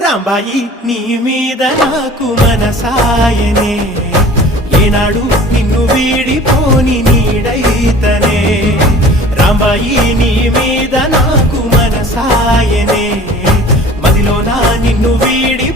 రాంబాయి నీ మీద నాకు మనసాయనే, ఏనాడు నిన్ను వీడిపోని నీడైతనే. రాంబాయి నీ మీద నాకు మనసాయనే, మదిలో నా నిన్ను వీడి